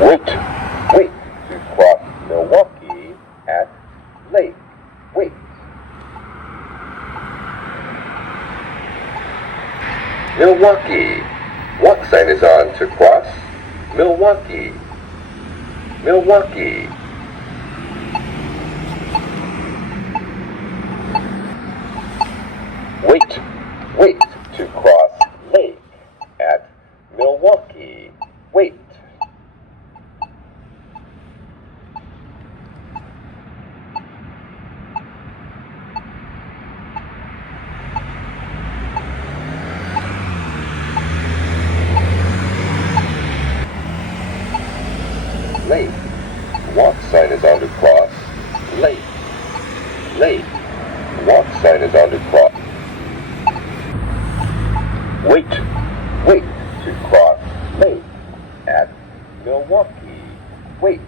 Wait, wait to cross Milwaukee at Lake. Wait. Milwaukee. Walk sign is on to cross Milwaukee. Milwaukee. Wait, wait to cross Lake at Milwaukee. Wait. Lake. Walk sign is on to cross Lake. Lake. Walk sign is on to cross. Wait, wait to cross Lake at Milwaukee. Wait.